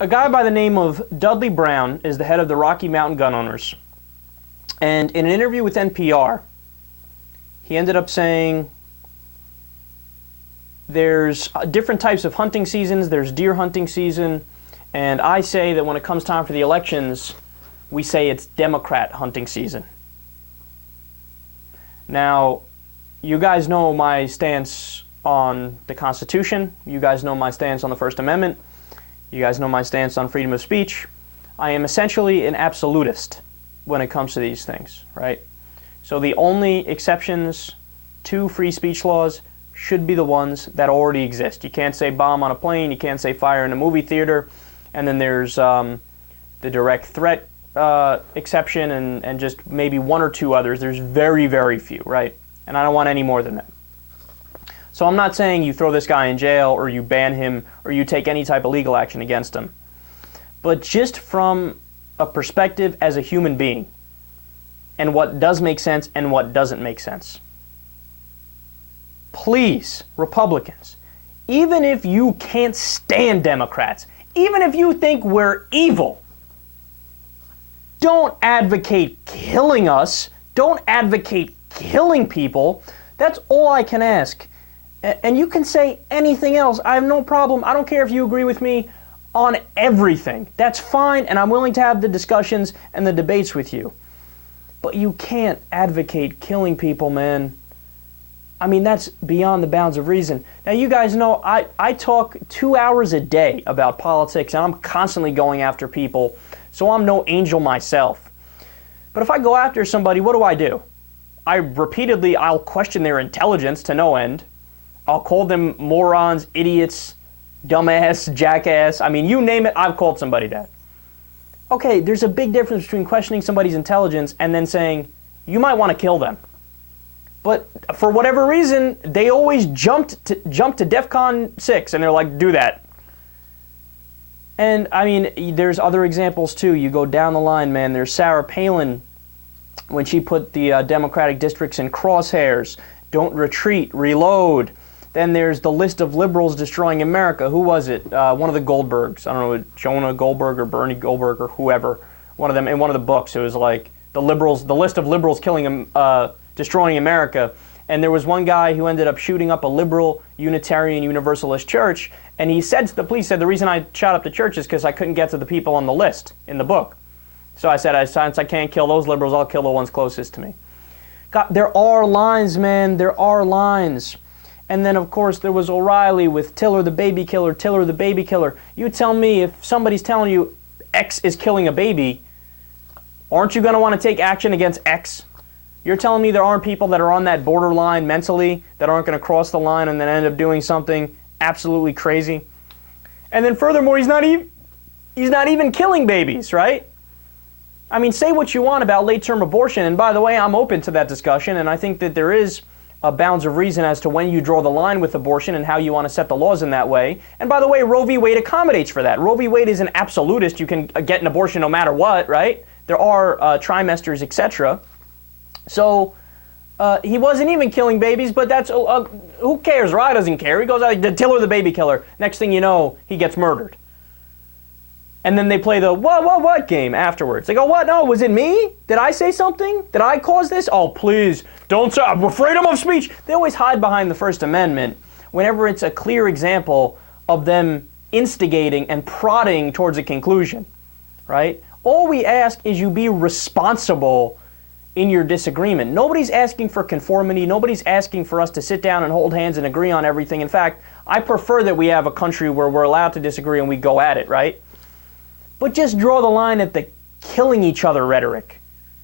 A guy by the name of Dudley Brown is the head of the Rocky Mountain Gun Owners. And in an interview with NPR, he ended up saying there's different types of hunting seasons. There's deer hunting season. And I say that when it comes time for the elections, we say it's Democrat hunting season. Now, you guys know my stance on the Constitution. You guys know my stance on the First Amendment. You guys know my stance on freedom of speech. I am essentially an absolutist when it comes to these things, right? So the only exceptions to free speech laws should be the ones that already exist. You can't say bomb on a plane, you can't say fire in a movie theater, and then there's the direct threat exception and just maybe one or two others. There's very, very few, right? And I don't want any more than that. So I'm not saying you throw this guy in jail or you ban him or you take any type of legal action against him. But just from a perspective as a human being and what does make sense and what doesn't make sense. Please, Republicans, even if you can't stand Democrats, even if you think we're evil, don't advocate killing us. Don't advocate killing people. That's all I can ask. And you can say anything else. I have no problem. I don't care if you agree with me on everything. That's fine, and I'm willing to have the discussions and the debates with you. But you can't advocate killing people, man. I mean, that's beyond the bounds of reason. Now, you guys know I talk 2 hours a day about politics, and I'm constantly going after people, so I'm no angel myself. But if I go after somebody, what do? I'll question their intelligence to no end. I'll call them morons, idiots, dumbass, jackass. I mean, you name it, I've called somebody that. Okay, there's a big difference between questioning somebody's intelligence and then saying, you might want to kill them. But for whatever reason, they always jumped to DEFCON 6, and they're like, do that. And, I mean, there's other examples, too. You go down the line, man. There's Sarah Palin, when she put the Democratic districts in crosshairs. Don't retreat, reload. Then there's the list of liberals destroying America. Who was it? One of the Goldbergs. I don't know, Jonah Goldberg or Bernie Goldberg or whoever. One of them, in one of the books, it was like the list of liberals destroying America. And there was one guy who ended up shooting up a liberal Unitarian Universalist church. And he said to the police, the reason I shot up the church is because I couldn't get to the people on the list in the book. So I said, since I can't kill those liberals, I'll kill the ones closest to me. God, there are lines, man. There are lines. And then, of course, there was O'Reilly with Tiller the baby killer, Tiller the baby killer. You tell me, if somebody's telling you X is killing a baby, aren't you going to want to take action against X? You're telling me there aren't people that are on that borderline mentally that aren't going to cross the line and then end up doing something absolutely crazy? And then furthermore, he's not even killing babies, right? I mean, say what you want about late-term abortion, and by the way, I'm open to that discussion, and I think that there is bounds of reason as to when you draw the line with abortion and how you want to set the laws in that way. And by the way, Roe v. Wade accommodates for that. Roe v. Wade is an absolutist. You can get an abortion no matter what, right? There are trimesters, etc. So he wasn't even killing babies, but that's who cares? Rye doesn't care. He goes out, Tiller the baby killer. Next thing you know, he gets murdered. And then they play the what game afterwards. They go, what? No, was it me? Did I say something? Did I cause this? Oh, please, don't say, freedom of speech. They always hide behind the First Amendment whenever it's a clear example of them instigating and prodding towards a conclusion, right? All we ask is you be responsible in your disagreement. Nobody's asking for conformity. Nobody's asking for us to sit down and hold hands and agree on everything. In fact, I prefer that we have a country where we're allowed to disagree and we go at it, right? But just draw the line at the killing each other rhetoric.